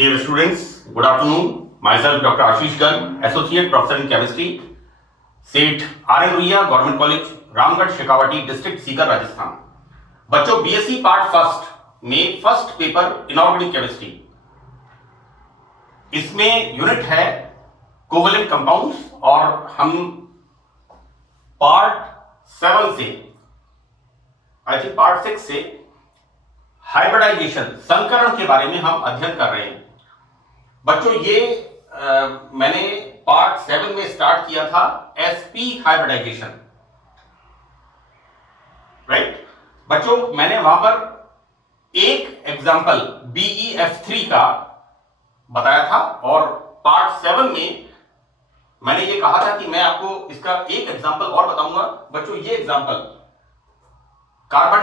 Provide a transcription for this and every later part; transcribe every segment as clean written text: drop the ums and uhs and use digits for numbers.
Dear students, good afternoon. Myself Dr. Ashish Garg, Associate Professor in Chemistry, सेठ RN Ruia, government college, Ramgarh, Shekhawati, district Sikar, Rajasthan. बच्चों BSc part first में first paper inorganic chemistry, इसमें unit है covalent compounds और हम part 7 से I think part 6 से hybridisation संकरण के बारे में हम अध्ययन कर रहे हैं। बच्चों ये मैंने पार्ट 7 में स्टार्ट किया था sp हाइब्रिडाइजेशन, राइट। बच्चों मैंने वहां पर एक एग्जांपल BeF3 का बताया था और पार्ट 7 में मैंने ये कहा था कि मैं आपको इसका एक एग्जांपल और बताऊंगा। बच्चों ये एग्जांपल कार्बन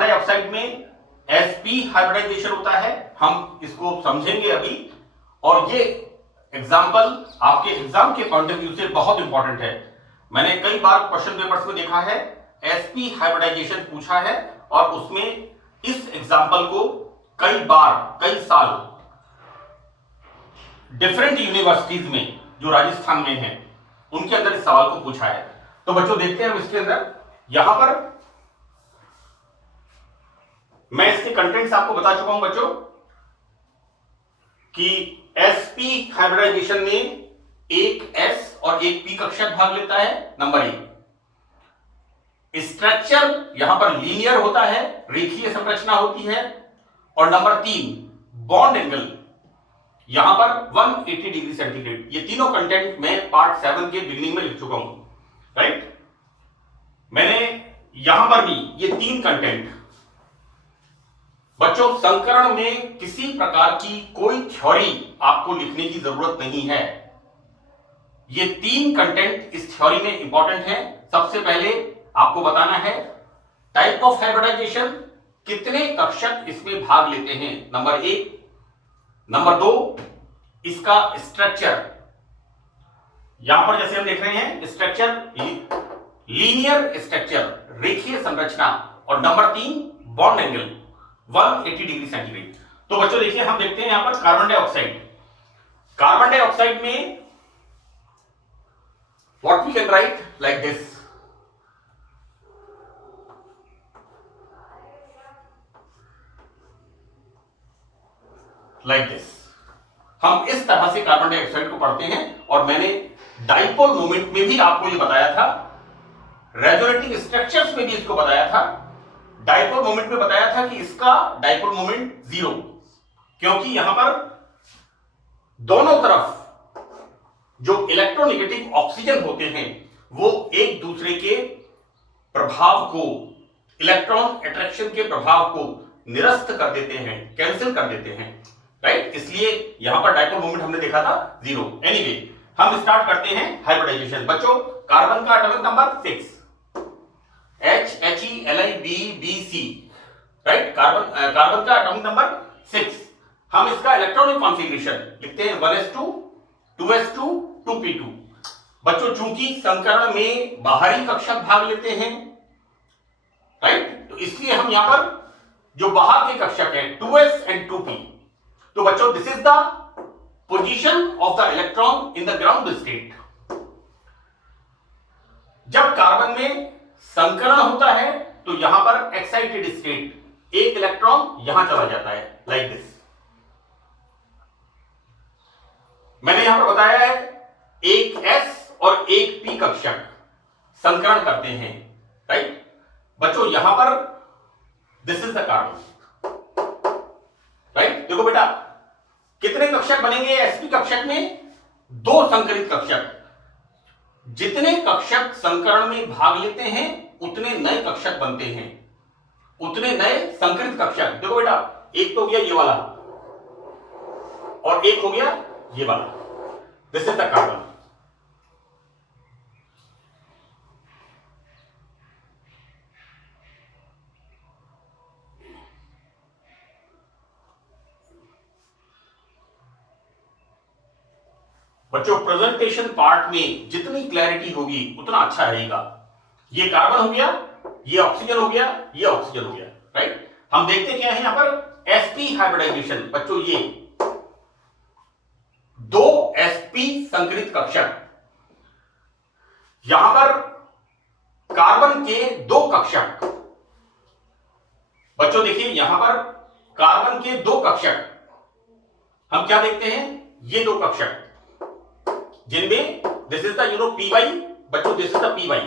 डाइऑक्साइड में sp हाइब्रिडाइजेशन होता है, हम इसको समझेंगे अभी। और ये एग्जांपल आपके एग्जाम के पॉइंट ऑफ व्यू से बहुत इंपॉर्टेंट है। मैंने कई बार क्वेश्चन पेपर्स में देखा है sp हाइब्रिडाइजेशन पूछा है और उसमें इस एग्जांपल को कई बार कई साल डिफरेंट यूनिवर्सिटीज में जो राजस्थान में हैं उनके अंदर इस सवाल को पूछा है। तो बच्चों देखते हैं हम इसके अंदर, यहां पर मैं इसके कंटेंट्स आपको बता चुका हूं बच्चों कि sp हाइब्रिडाइजेशन में एक s और एक p कक्षक भाग लेता है। नंबर 1, स्ट्रक्चर यहां पर लीनियर होता है, रेखीय संरचना होती है। और नंबर 3, बॉन्ड एंगल यहां पर 180 डिग्री सेंटीग्रेड। ये तीनों कंटेंट मैं पार्ट 7 के बिगिनिंग में लिख चुका हूं, राइट। मैंने यहां पर भी ये 3 कंटेंट। बच्चों संकरण में किसी प्रकार की कोई थ्योरी आपको लिखने की जरूरत नहीं है। ये 3 कंटेंट इस थ्योरी में इंपॉर्टेंट है। सबसे पहले आपको बताना है टाइप ऑफ हाइब्रिडाइजेशन, कितने कक्षक इसमें भाग लेते हैं, नंबर 1। नंबर 2, इसका स्ट्रक्चर, यहां पर जैसे हम देख रहे हैं स्ट्रक्चर लीनियर स्ट्रक्चर, रेखीय संरचना। और number 3, bond angle 180 degree centigrade. तो बच्चों देखिए हम देखते हैं यहां पर कार्बन डाइऑक्साइड में what we can write like this, हम इस तरह से कार्बन डाइऑक्साइड को पढ़ते हैं। और मैंने डाइपोल मोमेंट में भी आपको ये बताया था, रेजोनेटिंग स्ट्रक्चर्स में भी इसको बताया था। डाइपोल मोमेंट में बताया था कि इसका डाइपोल मोमेंट 0, क्योंकि यहां पर दोनों तरफ जो इलेक्ट्रोनेगेटिव ऑक्सीजन होते हैं वो एक दूसरे के प्रभाव को, इलेक्ट्रॉन अट्रैक्शन के प्रभाव को निरस्त कर देते हैं, कैंसिल कर देते हैं, राइट। इसलिए यहां पर डाइपोल मोमेंट हमने देखा था 0। एनीवे हम स्टार्ट करते हैं हाइब्रिडाइजेशन। बच्चों कार्बन का atomic number 6, HHELIBBC, right. Carbon का एटॉमिक नंबर 6। हम इसका इलेक्ट्रॉनिक कॉन्फ़िगरेशन लिखते हैं 1s2 2s2 2p2। बच्चों चूंकि संकरण में बाहरी कक्षक भाग लेते हैं, राइट, तो इसलिए हम यहां पर जो बाहर के कक्षक हैं 2s and 2p। तो बच्चों this is the position of the electron in the ground state. जब कार्बन में संकरण होता है तो यहां पर एक्साइटेड स्टेट, एक इलेक्ट्रॉन यहां चला जाता है लाइक दिस। मैंने यहां पर बताया है एक s और एक p कक्षक संकरण करते हैं, राइट। बच्चों यहां पर this is the carbon, right. देखो बेटा कितने कक्षक बनेंगे sp कक्षक में, 2 संकरित कक्षक। जितने कक्षक संकरण में भाग लेते हैं उतने नए कक्षक बनते हैं, उतने नए संकरित कक्षक। देखो बेटा एक तो हो गया ये वाला और एक हो गया ये वाला, दिस इज द कार्बन। बच्चों प्रेजेंटेशन पार्ट में जितनी क्लैरिटी होगी उतना अच्छा रहेगा। ये कार्बन हो गया, ये ऑक्सीजन हो गया, ये ऑक्सीजन हो गया, राइट। हम देखते क्या है यहां पर sp हाइब्रिडाइजेशन, बच्चों ये दो sp संकरित कक्षक, यहां पर कार्बन के दो कक्षक, बच्चों देखिए यहां पर कार्बन के दो कक्षक हम क्या देखते हैं, ये दो कक्षक जिनमें this is the p y, बच्चों this is the p y,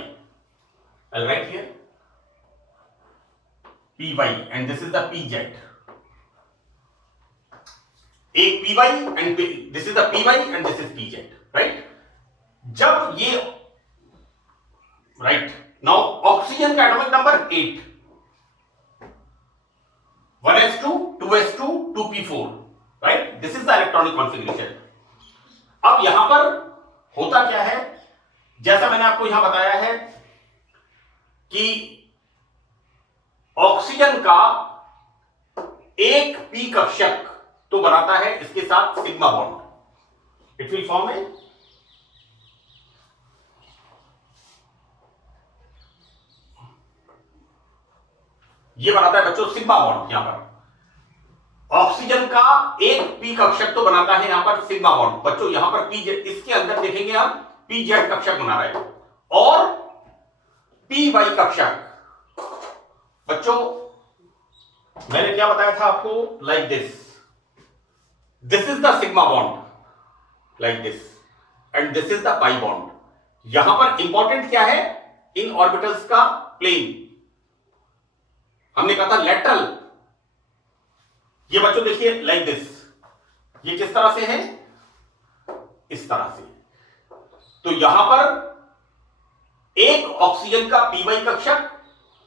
I write here p y and this is the p z, एक p y and this is the p y and this is p z, right. जब ये right now oxygen का atomic number 8, 1s2 2s2 2p4, right, this is the electronic configuration. अब यहां पर होता क्या है, जैसा मैंने आपको यहां बताया है कि ऑक्सीजन का एक पी कक्षक तो बनाता है इसके साथ sigma bond, it will form a ये बनाता है बच्चों सिग्मा बॉन्ड। यहां पर ऑक्सीजन का एक पी कक्षक तो बनाता है यहां पर सिग्मा बॉन्ड, बच्चों यहां पर पी जेड, इसके अंदर देखेंगे हम पी जेड कक्षक बना रहे हैं, और पी वाई कक्षक, बच्चों मैंने क्या बताया था आपको, like this is the sigma bond like this and this is the pi bond. यहां पर इंपॉर्टेंट क्या है, इन ऑर्बिटल्स का प्लेन, हमने कहा था लेटरल, ये बच्चों देखिए लाइक दिस, ये किस तरह से है, इस तरह से, तो यहां पर एक ऑक्सीजन का पी वाई कक्षक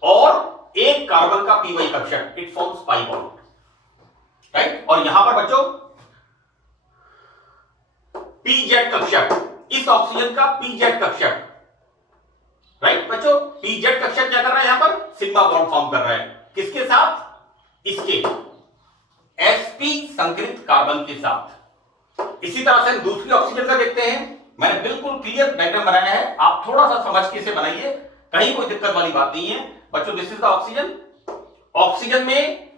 और एक कार्बन का पी वाई कक्षक, it forms pi bond, right. और यहां पर बच्चों पी जेड कक्षक, इस ऑक्सीजन का पी जेड कक्षक, राइट बच्चों, पी जेड कक्षक क्या कर रहा है, यहां पर सिग्मा बॉन्ड फॉर्म कर रहा है, किसके साथ, इसके sp संकरित कार्बन के साथ। इसी तरह से हम दूसरी ऑक्सीजन का देखते हैं, मैंने बिल्कुल क्लियर डायग्राम बनाया है, आप थोड़ा सा समझ के इसे बनाइए, कहीं कोई दिक्कत वाली बात नहीं है बच्चों। This is the oxygen, oxygen में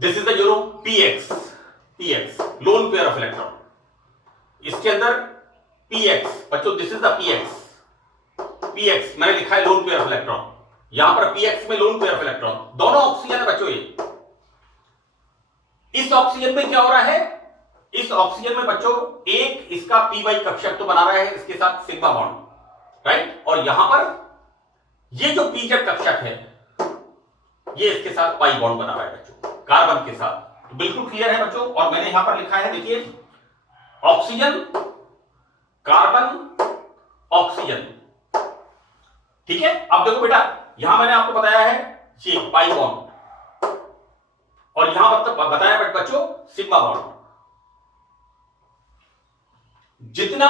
this is the px lone pair of electron, इसके अंदर px, बच्चों दिस इज द px मैंने लिखा है लोन पेयर ऑफ इलेक्ट्रॉन, यहां पर px में लोन पेयर ऑफ इलेक्ट्रॉन, दोनों ऑक्सीजन है बच्चों। ये इस ऑक्सीजन में क्या हो रहा है, इस ऑक्सीजन में बच्चों एक इसका पी वाई कक्षक तो बना रहा है इसके साथ सिग्मा बॉन्ड, राइट, और यहां पर ये जो पी जेड कक्षक है ये इसके साथ पाई बॉन्ड बना रहा है बच्चों, कार्बन के साथ। तो बिल्कुल क्लियर है बच्चों, और मैंने यहां पर लिखा है देखिए ऑक्सीजन कार्बन ऑक्सीजन, ठीक है। अब देखो बेटा, यहां मैंने आपको बताया है ये पाई बॉन्ड, और यहां पर बताया बच्चों सिग्मा बॉन्ड। जितना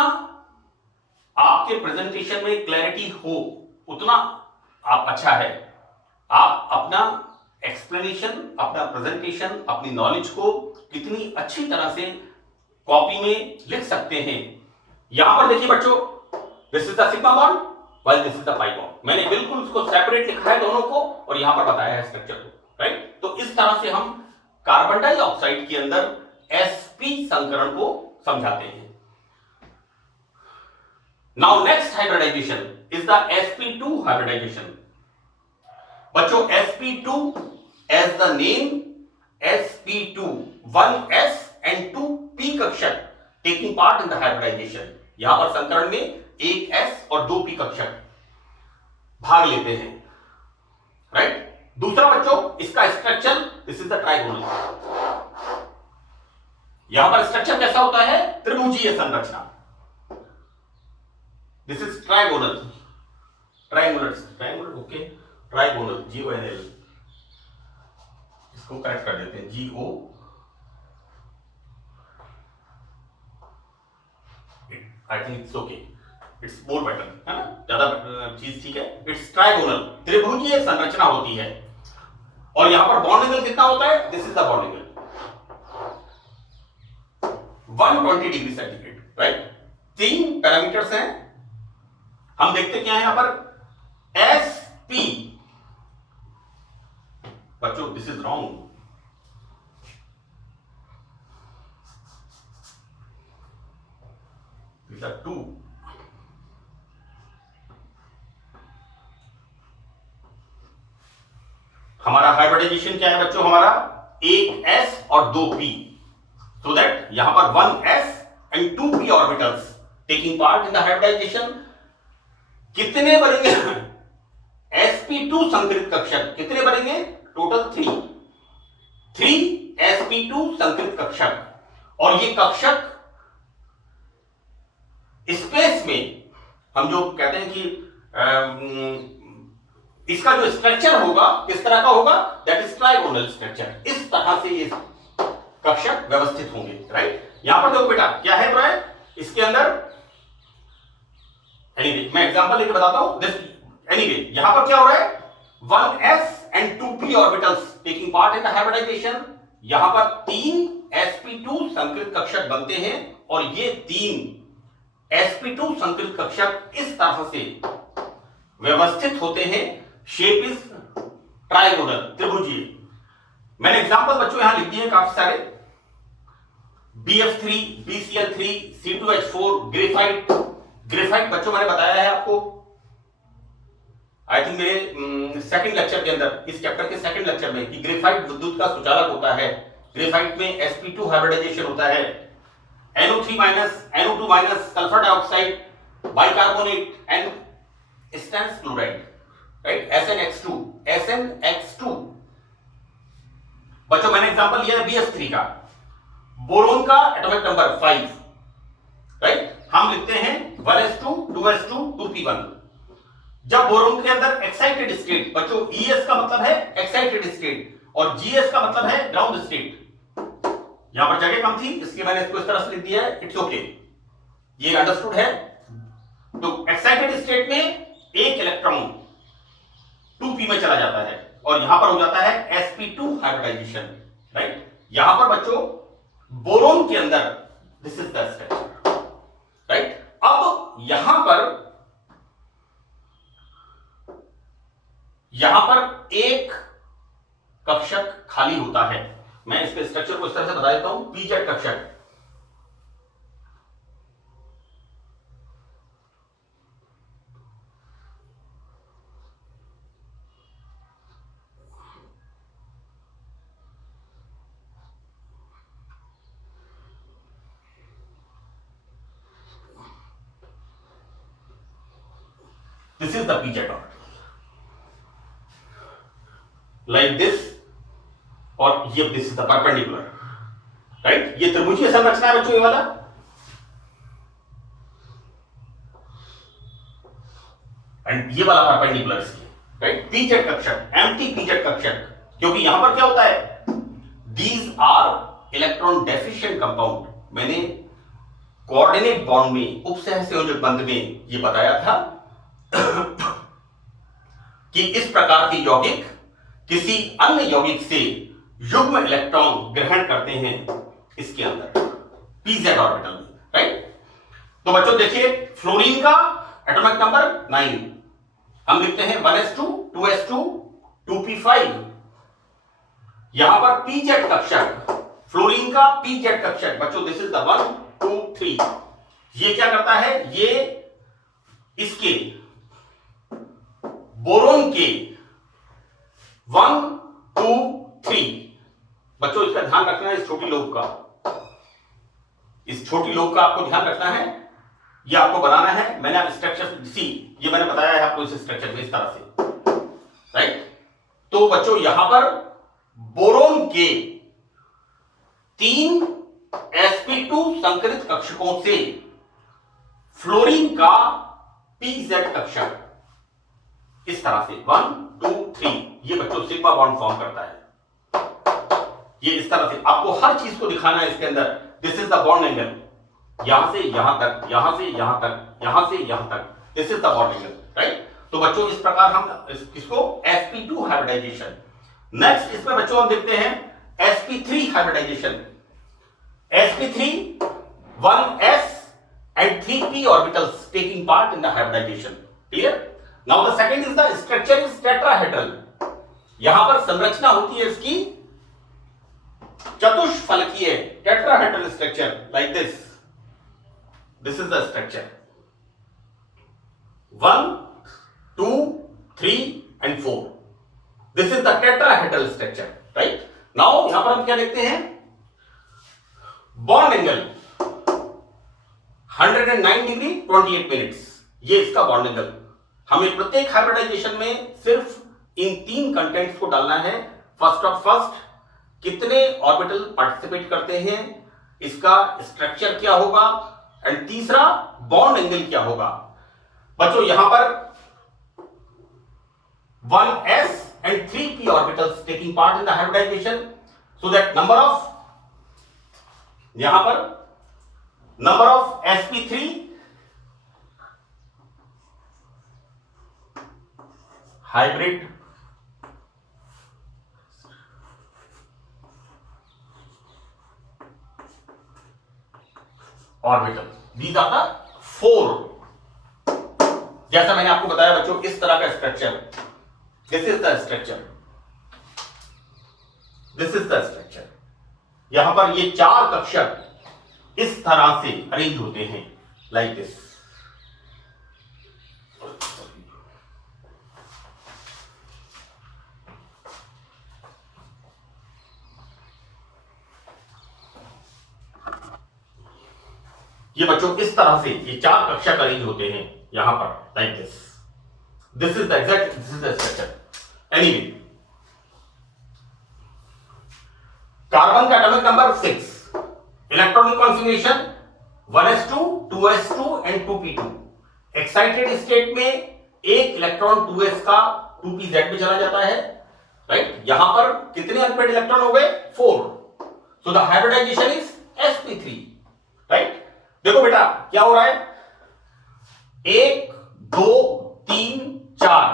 आपके प्रेजेंटेशन में क्लैरिटी हो उतना आप अच्छा है, आप अपना एक्सप्लेनेशन, अपना प्रेजेंटेशन, अपनी नॉलेज को कितनी अच्छी तरह से कॉपी में लिख सकते हैं। यहां पर देखिए बच्चों, this is the sigma bond while this is the pi bond, मैंने बिल्कुल उसको सेपरेट लिखा है दोनों को, और यहां पर बताया है स्ट्रक्चर को, राइट। तो इस तरह से हम कार्बन डाइऑक्साइड के अंदर sp संकरण को समझाते हैं। Now next hybridization is the sp2 hybridization. बच्चों sp2 as the name sp2, 1s and 2p कक्षक taking part in the hybridization, यहां पर संकरण में एक s और 2p कक्षक भाग लेते हैं, राइट। दूसरा बच्चों इसका structure, this is the trigonal, यहां पर स्ट्रक्चर कैसा होता है, त्रिभुजीय संरचना, this is trigonal, okay, trigonal GONL, इसको करेक्ट कर देते हैं GO, I think it's okay, it's more better, है ना, ज्यादा चीज ठीक है। इट्स ट्राइगोनल, त्रिभुजीय संरचना होती है, और यहां पर बॉन्ड एंगल कितना होता है, this is the bond angle 120 degree centigrade, right. 3 parameters हैं, हम देखते क्या है यहां पर sp बच्चों दिस इज रॉन्ग। टू हमारा हाइब्रिडाइजेशन क्या है बच्चों, हमारा एक s और दो p, सो दैट यहां पर 1s and 2p orbitals taking part in the hybridization. कितने बनेंगे sp2 संकरित कक्षक, कितने बनेंगे टोटल 3 sp2 संकरित कक्षक। और ये कक्षक स्पेस में हम जो कहते हैं कि इसका जो स्ट्रक्चर होगा किस तरह का होगा, दैट इज ट्राइगोनल स्ट्रक्चर। इस तरह से ये कक्षक व्यवस्थित होंगे, राइट। यहां पर देखो बेटा क्या है ब्राय, इसके अंदर एनीवे मैं एग्जांपल लेके बताता हूं दिस। एनीवे यहां पर क्या हो रहा है, 1s and 2p orbitals taking part in the hybridization. यहां पर 3 sp2 संकरित कक्षक बनते हैं और ये 3 sp2 संकरित कक्षक इस तरह से व्यवस्थित होते हैं। शेप इज ट्राइगोनल, त्रिभुजीय। मैंने एग्जांपल बच्चों यहां लिख दिए हैं काफी सारे, BF3, BCl3, C2H4, graphite. Graphite बच्चों मैंने बताया है आपको, आई थिंक मेरे सेकंड लेक्चर के अंदर, इस चैप्टर के सेकंड लेक्चर में, कि ग्रेफाइट विद्युत का सुचालक होता है। ग्रेफाइट में sp2 हाइब्रिडाइजेशन होता है, NO3- NO2- sulphur dioxide, bicarbonate and stannous chloride, right, SNX2। बच्चों मैंने एग्जांपल लिया है BF3 का, बोरोन का एटॉमिक नंबर 5, राइट। हम लिखते हैं 1s2 2s2 2p1। जब बोरोन के अंदर एक्साइटेड स्टेट, बच्चों ES का मतलब है एक्साइटेड स्टेट और GS का मतलब है ग्राउंड स्टेट। यहां पर जगह कम थी इसलिए मैंने इसको इस तरह से लिख दिया है, इट्स ओके, ये अंडरस्टूड है। तो एक्साइटेड स्टेट में एक इलेक्ट्रॉन 2p में चला जाता है और यहां पर हो जाता है sp2 हाइब्रिडाइजेशन, राइट। यहां पर बच्चों बोरोन के अंदर this is the structure, right. अब यहां पर एक कक्षक खाली होता है। मैं इसके स्ट्रक्चर को इस तरह से बता देता हूं, pz कक्षक। This is the pz orbital, like this, और ये this is the perpendicular, right. ये त्रिभुजीय संरचना है बच्चों ये वाला। एंड ये वाला परपेंडिकुलर इसके, राइट। pz कक्षक, एम्प्टी pz कक्षक, क्योंकि यहां पर क्या होता है, these are electron deficient compound. मैंने कोऑर्डिनेट बॉन्ड में, उपसह संयोजक बंध में ये बताया था कि इस प्रकार के यौगिक किसी अन्य यौगिक से युग्म इलेक्ट्रॉन ग्रहण करते हैं इसके अंदर pz ऑर्बिटल में, राइट। तो बच्चों देखिए फ्लोरीन का एटॉमिक नंबर 9, हम लिखते हैं 1s2 2s2 2p5। यहां पर pz कक्षक, फ्लोरीन का pz कक्षक बच्चों दिस इज द 1 2 3। ये क्या करता है, ये इसके बोरोन के 1 2 3, बच्चों इसका ध्यान रखना है, इस छोटी लोब का, इस छोटी लोब का आपको ध्यान रखना है, ये आपको बनाना है। मैंने आप स्ट्रक्चर सी, ये मैंने बताया है आपको इस स्ट्रक्चर में इस तरह से, राइट। तो बच्चों यहां पर बोरोन के 3 sp2 संकरित कक्षकों से फ्लोरीन का pz कक्षक इस तरह से 1 2 3, ये बच्चों सिग्मा बॉन्ड फॉर्म करता है। ये इस तरह से आपको हर चीज को दिखाना है इसके अंदर। This is the bond angle, यहां से यहां तक, यहां से यहां तक, यहां से यहां तक, this is the bond angle, right. तो बच्चों इस प्रकार हम इसको sp2 हाइब्रिडाइजेशन। नेक्स्ट इसमें बच्चों हम देखते हैं sp3 hybridization. sp3 1s and 3p orbitals taking part in the hybridization, clear? Now the second is the structure is tetrahedral, यहां पर संरचना होती है इसकी चतुष्फलकीय, tetrahedral structure like this. This is the structure 1, 2, 3 and 4. This is the tetrahedral structure, right? Now यहां पर हम क्या देखते हैं? बॉन्ड एंगल 109 डिग्री 28 मिनट्स, ये इसका बॉन्ड एंगल। हमें प्रत्येक हाइब्रिडाइजेशन में सिर्फ इन 3 कंटेंट्स को डालना है। फर्स्ट कितने ऑर्बिटल पार्टिसिपेट करते हैं, इसका स्ट्रक्चर क्या होगा, एंड तीसरा बॉन्ड एंगल क्या होगा। बच्चों यहां पर 1s and 3p orbitals taking part in the hybridization, so that यहां पर number of sp3 hybrid orbital, these are the 4। जैसा मैंने आपको बताया बच्चों, इस तरह का structure, this is the structure, this is the structure. यहां पर ये 4 कक्षक इस तरह से अरेंज होते हैं लाइक दिस। ये बच्चों इस तरह से ये 4 कक्षक अरेंज होते हैं यहां पर like this. This is the exact, this is the structure. Anyway, carbon का atomic number 6, electronic configuration 1s2, 2s2 and 2p2। Excited state में एक इलेक्ट्रॉन 2s का 2pz में चला जाता है, राइट। यहां पर कितने अनपेड इलेक्ट्रॉन हो गए? 4। So the hybridization is sp3, right. देखो बेटा क्या हो रहा है, 1, 2, 3, 4,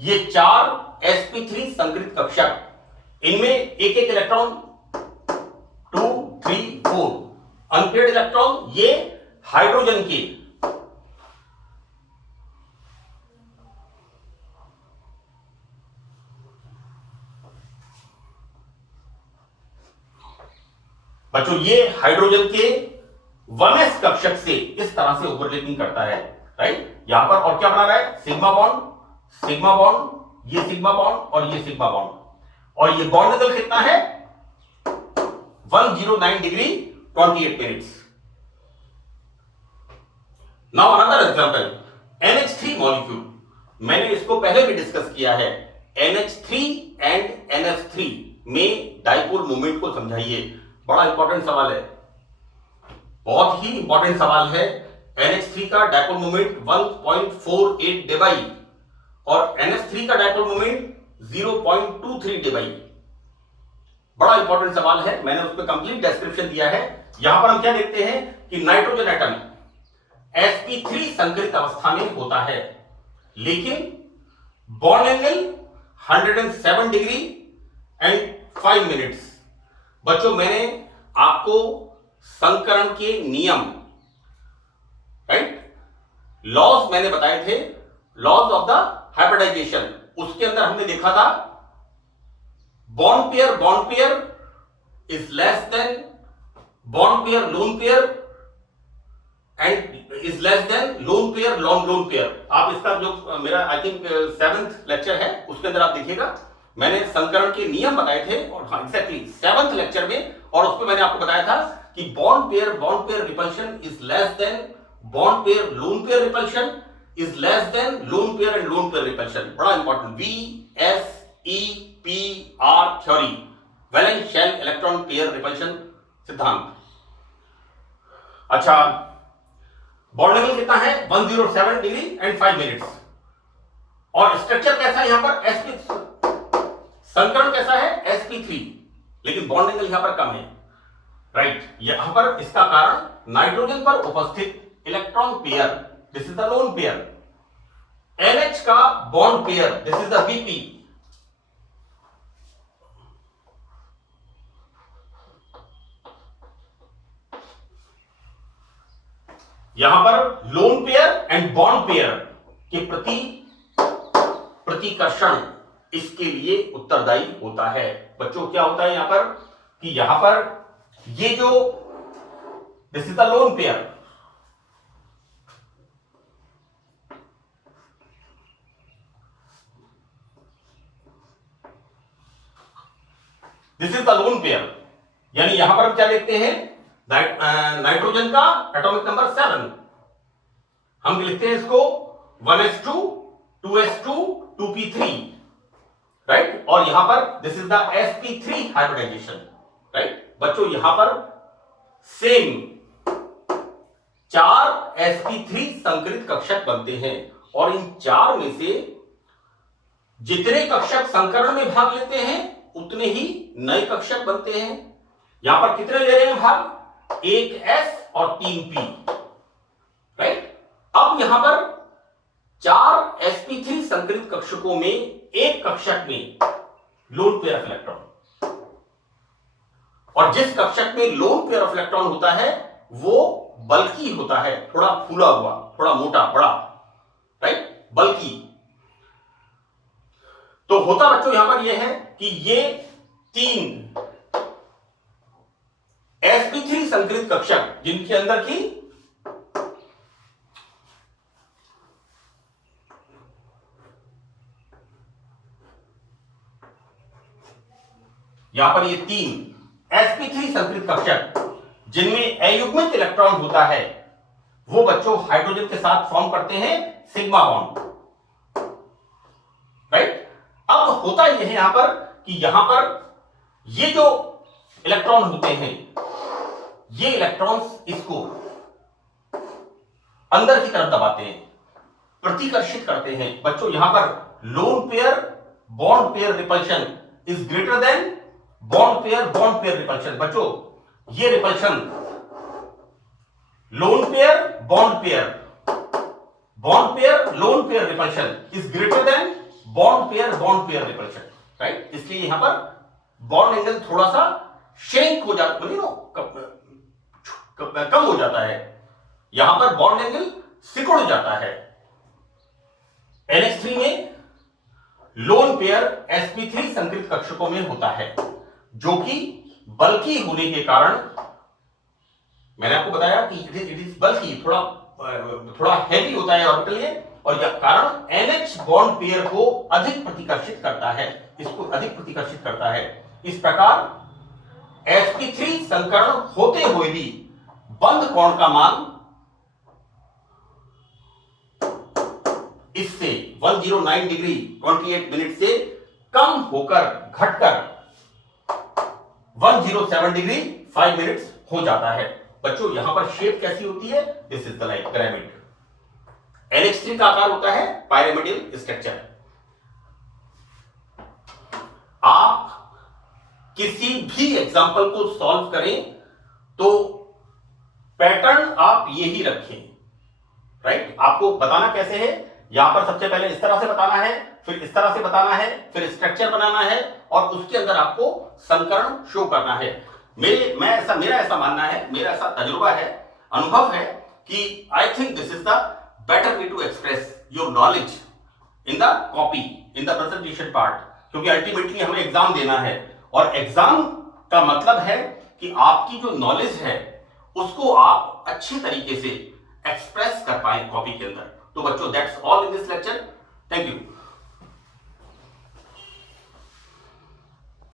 ये 4 sp3 संकरित कक्षक, इनमें एक एक इलेक्ट्रॉन 2, 3, 4 अनपेड इलेक्ट्रॉन, ये हाइड्रोजन के बच्चों, ये हाइड्रोजन के 1s कक्षक से इस तरह से ओवरलैपिंग करता है, राइट। यहां पर और क्या बना रहा है? सिग्मा बॉन्ड, सिग्मा बॉन्ड, ये सिग्मा बॉन्ड और ये सिग्मा बॉन्ड, और ये बॉन्ड एंगल कितना है? 109 degree 28 minutes. Now another example, NH3 molecule, मैंने इसको पहले भी डिस्कस किया है। NH3 एंड NH3 में डाइपोल मोमेंट को समझाइए। बड़ा इंपॉर्टेंट सवाल है, बहुत ही इंपॉर्टेंट सवाल है। NH3 का डाइपोल मोमेंट 1.48 डेबाई और NH3 का डाइपोल मोमेंट 0.23 डेबाई। बड़ा इंपॉर्टेंट सवाल है, मैंने उस पर कंप्लीट डिस्क्रिप्शन दिया है। यहां पर हम क्या देखते हैं कि नाइट्रोजन एटम sp3 संकरित अवस्था में होता है, लेकिन bond angle 107 degree and 5 minutes. बच्चों मैंने आपको संकरण के नियम, राइट, लॉज मैंने बताए थे, लॉज ऑफ द हाइब्रिडाइजेशन। उसके अंदर हमने देखा था bond pair is less than bond pair lone pair and is less than lone pair lone pair. आप इसका जो मेरा आई थिंक 7th लेक्चर है उसके अंदर आप देखिएगा, मैंने संकरण के नियम बताए थे। और हाँ एग्जैक्टली 7th लेक्चर में, और उसमें मैंने आपको बताया था कि bond pair repulsion is less than bond pair lone pair repulsion is less than lone pair and lone pair repulsion. बड़ा important, VSEPR theory, valence shell electron pair repulsion सिद्धांत। अच्छा, बॉन्ड एंगल कितना है? 107 डिग्री एंड 5 मिनट्स। और structure कैसा है यहां पर? sp, संकरण कैसा है? sp3, लेकिन बॉन्ड एंगल यहां पर कम है, राइट। यहां पर इसका कारण नाइट्रोजन पर उपस्थित electron pair, this is the lone pair. NH का bond pair, this is the VP। यहां पर loan pair and bond pair के प्रति प्रतिकर्षण इसके लिए उत्तरदायी होता है। बच्चों क्या होता है यहां पर कि यहां पर ये जो this is the lone pair, this is the lone pair, यानी यहां पर हम क्या देखते हैं, नाइट्रोजन का एटॉमिक नंबर 7, हम लिखते हैं इसको 1s2 2s2 2p3, राइट, और यहां पर this is the sp3 hybridization, right. बच्चों यहां पर सेम 4 sp3 संकरित कक्षक बनते हैं और इन 4 में से जितने कक्षक संकरण में भाग लेते हैं उतने ही नए कक्षक बनते हैं। यहां पर कितने ले रहे हैं भाग, 1s और 3p, राइट। अब यहां पर 4 sp3 संकरित कक्षकों में एक कक्षक में लोन पेयर ऑफ इलेक्ट्रॉन, और जिस कक्षक में लोन पेयर ऑफ इलेक्ट्रॉन होता है वो बल्कि होता है, थोड़ा फूला हुआ, थोड़ा मोटा, बड़ा, राइट, बल्कि। तो होता बच्चों यहां पर यह है कि ये 3 sp3 संकरित कक्षक जिनके अंदर की यहां पर ये 3 sp3 संकरित कक्षक जिनमें अयुग्मित इलेक्ट्रॉन होता है वो बच्चों हाइड्रोजन के साथ फॉर्म करते हैं सिग्मा बॉन्ड, राइट। अब होता यह है यहां पर कि यहां पर ये जो इलेक्ट्रॉन होते हैं ये इलेक्ट्रॉन्स इसको अंदर की तरफ दबाते हैं, प्रतिकर्षित करते हैं। बच्चों यहां पर lone pair bond pair repulsion is greater than bond pair repulsion. बच्चों ये repulsion lone pair bond pair lone pair repulsion is greater than bond pair repulsion, right. इसलिए यहां पर बॉन्ड एंगल थोड़ा सा श्रिंक हो जाता है, कम हो जाता है, यहां पर बॉन्ड एंगल सिकुड़ जाता है। NH3 में लोन पेयर sp3 संकरित कक्षकों में होता है जो कि बल्कि होने के कारण, मैंने आपको बताया कि इट इज बल्कि, थोड़ा हैवी होता है ऑर्बिटल ये, और यह कारण NH बॉन्ड पेयर को अधिक प्रतिकर्षित करता है, इसको अधिक प्रतिकर्षित करता है। इस प्रकार sp3 संकरण होते हुए भी बंध कोण का मान इससे 109 डिग्री 28 मिनट से कम होकर घटकर 107 डिग्री 5 मिनट्स हो जाता है। बच्चों यहां पर शेप कैसी होती है, this is the like pyramid. NH3 का आकार होता है पिरामिडल स्ट्रक्चर। आप किसी भी एग्जांपल को सॉल्व करें तो पैटर्न आप यही रखें, राइट। आपको बताना कैसे है, यहां पर सबसे पहले इस तरह से बताना है, फिर इस तरह से बताना है, फिर स्ट्रक्चर बनाना है और उसके अंदर आपको संकरण शो करना है। मेरा ऐसा मानना है, मेरा ऐसा तजुर्बा है, अनुभव है कि I think this is the better way to express your knowledge in the copy, in the presentation part, क्योंकि अल्टीमेटली हमें एग्जाम देना है और एग्जाम का मतलब है कि आपकी जो नॉलेज है उसको आप अच्छे तरीके से एक्सप्रेस कर पाए कॉपी के अंदर। तो बच्चों that's all in this lecture, thank you.